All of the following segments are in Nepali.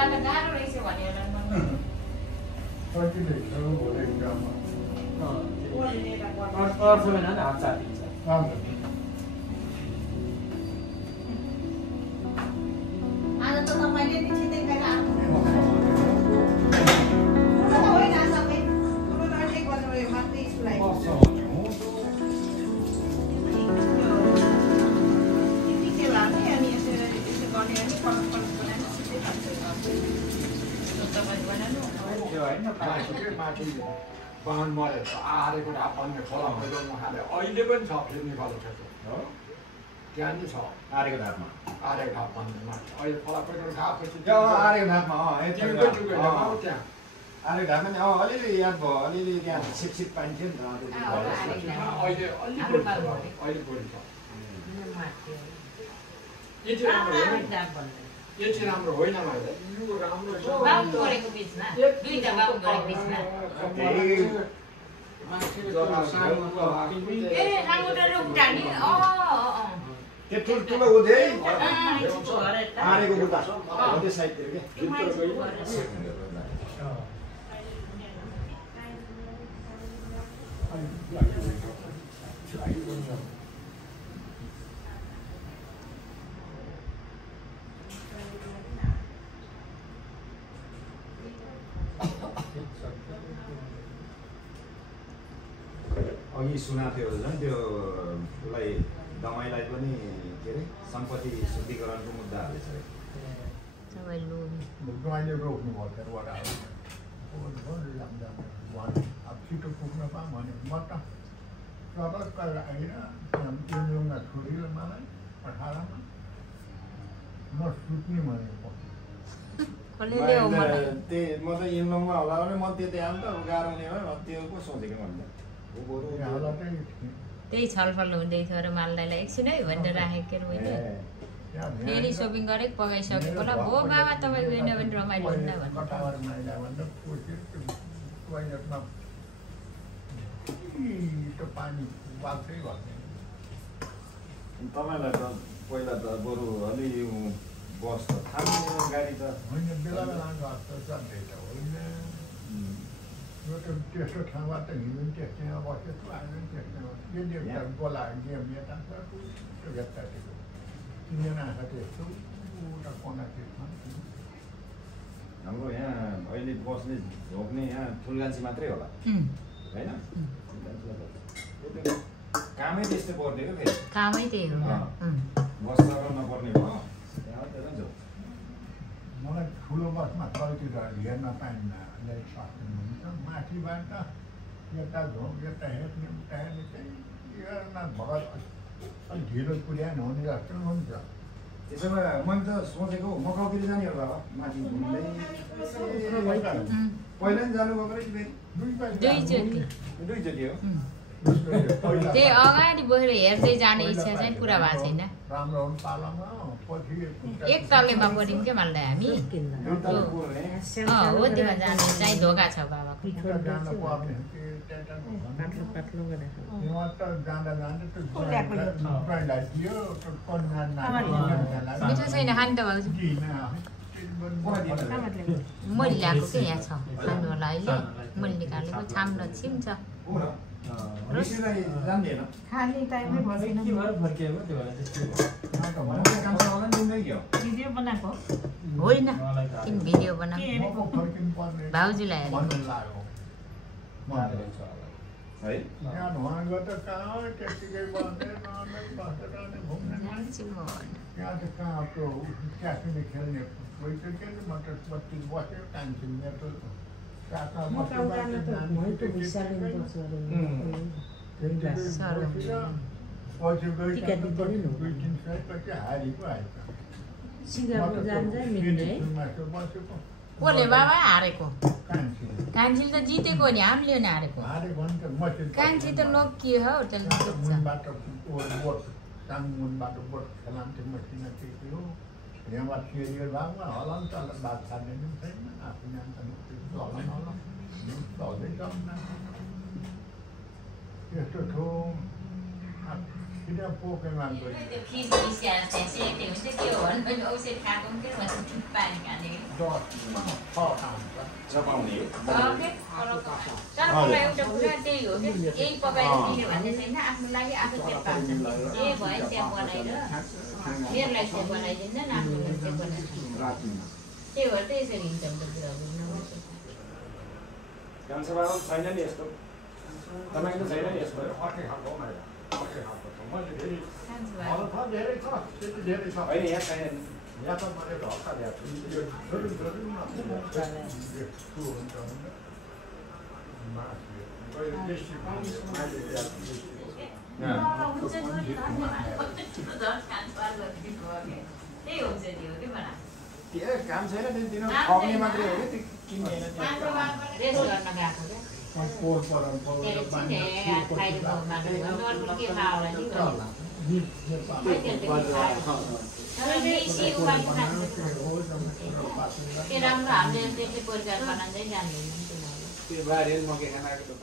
गर्दा त गाह्रो रहेछ भनेर कतिले बोले गाउँमा अर्थ भएन नि हात चाटिन्छ आज त तपाईँले नि छिटै गएर आउनु माथि बाहुन मरेर आरेको ढाप भन्ने खोला पहिरो उहाँले अहिले पनि छ फेरि खोला ठेको त्यहाँ नि छ आरेको ढापमा आरेको ढाप भन्ने माथि अहिले खोला पहिरो ढापपछि आरेको ढापमा त्यहाँ आरेको ढापमा नि अलिअलि याद भयो अलिअलि त्यहाँ छिपछिप पाइन्थ्यो नि त अहिले अलि बढी छ यो चाहिँ राम्रो होइन मैले यो राम्रो छ बाहुन गरेको बिचमा दुईटा बाहुन गरेको बिचमा ए आङुटर उठानी त्यो ठुलो उधे आरेको बुटा त्यो साइडतिर के अघि सुनाएको थियो झन् त्यो उसलाई दमाईलाई पनि के अरे सम्पत्ति शुद्धिकरणको मुद्दा हालेछ अरे दमाईले रोक्नु भयो अब छिटो पुग्न पाऊँ भने म त सबक होइन छोरीले मलाई अठारमा म सुत्ने भनेको म त इन्लङमा होला भने म त्यति आउँ त गाह्रो हुने भयो त्यो पो सोचेको भन्दा त्यही छलफल हुँदै थियो र मालदाईलाई एकछिनै भनेर राखेको के होइन फेरि सपिङ गरेको पकाइसकेको होला हो बाबा तपाईँको होइन भने रमाइलो हुन्न तपाईँलाई त पहिला त बरु अलि बस त थाम्ने गाडी त होइन बेला बेला यो त त्यस्तो ठाउँमा त हिँड्नु नि त्यस्तैमा बसेको आयो नि त्यस्तैमा यो बोलायो गेम यता त्यो यताको तिनजना आँखा त्यस्तो उता कोना त्यसमा हाम्रो यहाँ अहिले बस्ने झोक्ने यहाँ ठुलगान्छी मात्रै होला होइन कामै त्यस्तो पर्ने क्या फेरि कामै त्यही हो बस नपर्ने भयो मलाई ठुलो बसमा तलतिर हेर्न पाइन्न सक्नुहुन्छ माथिबाट यता झोक यता हेर्ने उता हेर्ने चाहिँ हेर्न भगत अलिक ढिलो पुर्याएन हुने जस्तो हुन्छ त्यसो भए मैले त सोचेको मकाउतिर जाने होला माथि घुम्दै पहिला नि जानुभएको रहेछ फेरि दुईचोटि हो त्यही अगाडि बसेर हेर्दै जाने इच्छा चाहिँ पुरा भएको छैन एक तलेमा पऱ्यौँ क्या माल्दा हामी हो त्यहाँ जाने चाहिँ धोका छ बाबाको मिठो छैन खानु त भाउजू मैले ल्याएको क्या यहाँ छ खानु होला अहिले मैले निकालेको छाम र छिम छ खाने टाइममै बसेन भिडियो बनाएको होइन किन भिडियो बनाएको भाउजूलाई कसले बाबा हारेको कान्छी त जितेको नि हामीले नि हारेको कान्छी त नोकियो हौ के हो भने औषध खाएको के भन्छ पानी खाने चपाउने तर मलाई एउटा कुरा त्यही हो कि यही पकाएर दियो भन्ने छैन आफ्नो लागि आफू पेट पाल्छ जे भयो त्यहाँ बनाएर मेरो लागि चाहिँ बनाइदिन्छ न आफ्नो लागि चाहिँ बनाइदिन्छ त्यही भएर त यसरी हिँड्छ कान्छाबाबु छैन नि यस्तो तपाईँको छैन नि यस्तो होइन यहाँ छैन या त मैले ढक्का ल्याएको काम छैन दिन खुवाउने मात्रै हो कि किन्ने राम्रो हामीले त्यसले परिकार बनाउँदै जान्दैन त्यो बारे मकै खानाको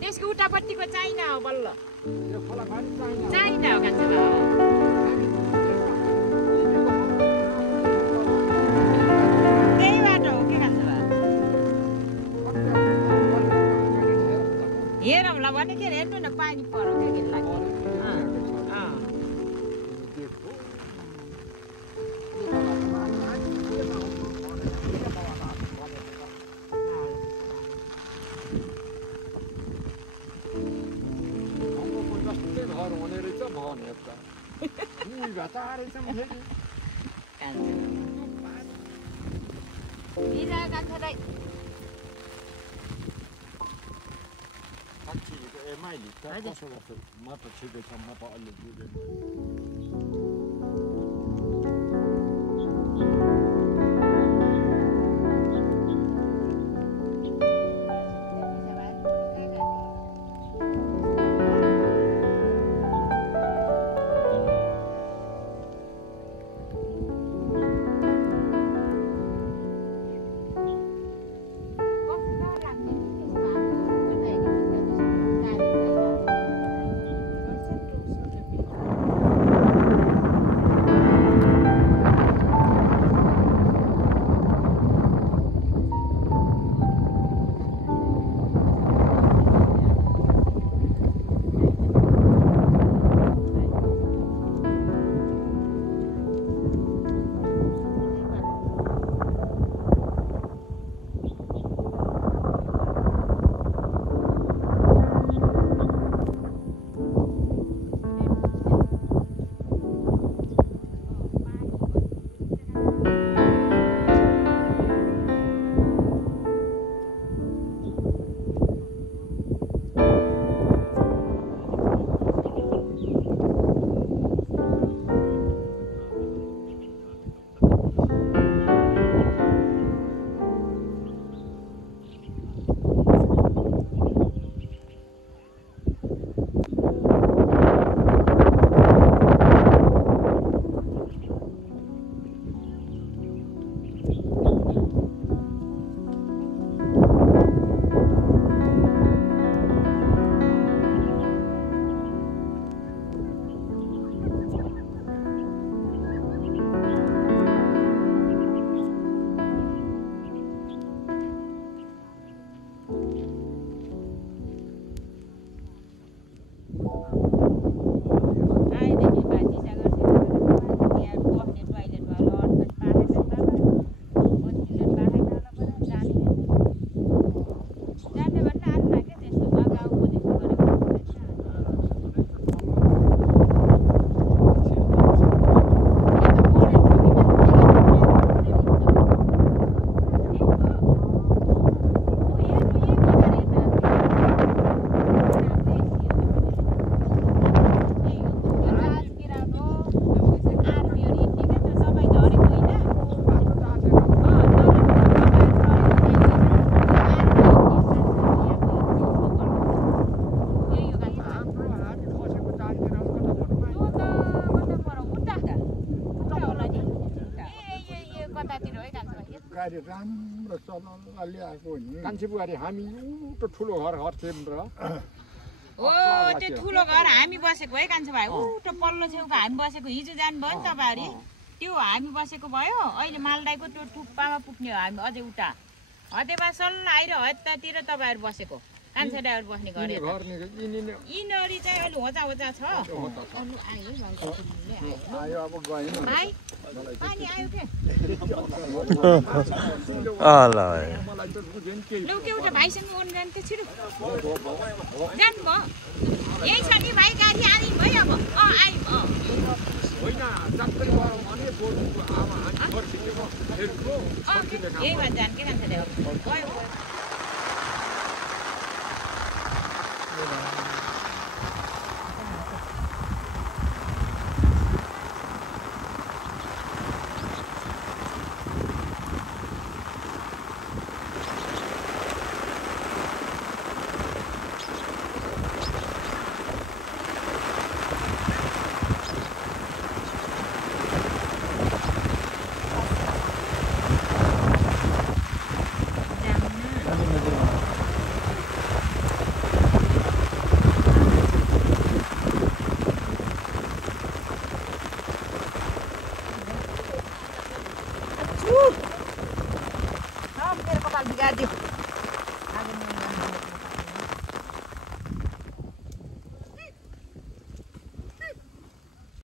त्यसको उतापट्टिको चाइना हो बल्ल चाइना हो कान्छा त्यही बाटो हो के कान्छा हेरौँ ल भने के हेर्नु न पानी पर्यो क्या के लाग्यो कतातिर है कान्छा भाइ गाडी राम्रो चलाउन ल्याएको नि कान्छी बुहारी हामी उठो ठुलो घर थियौँ र ओ त्यो ठुलो घर हामी बसेको है कान्छा भाइ उठो पल्लो छेउको हामी बसेको हिजो जानुभयो नि तपाईँहरू त्यो हामी बसेको भयो अहिले मालदाईको त्यो टुप्पामा पुग्ने हो हामी अझै उता हतेबा सल्ल आएर हत्तातिर तपाईँहरू बसेको कान्छा ड्राइभर बस्ने घर यिनीहरू चाहिँ अहिले होचा होचा छ आयो अब गएन भाइ पानी आयो के लौ के उठा भाइसँग ओर्नु जानु त्यो छिटो जानुभयो यही छ नि भाइ गाडी आनी भयो अब आयो यही भएर जानु के कान्छा ड्राइभर गयो मेरो कपाल बिगारिदियो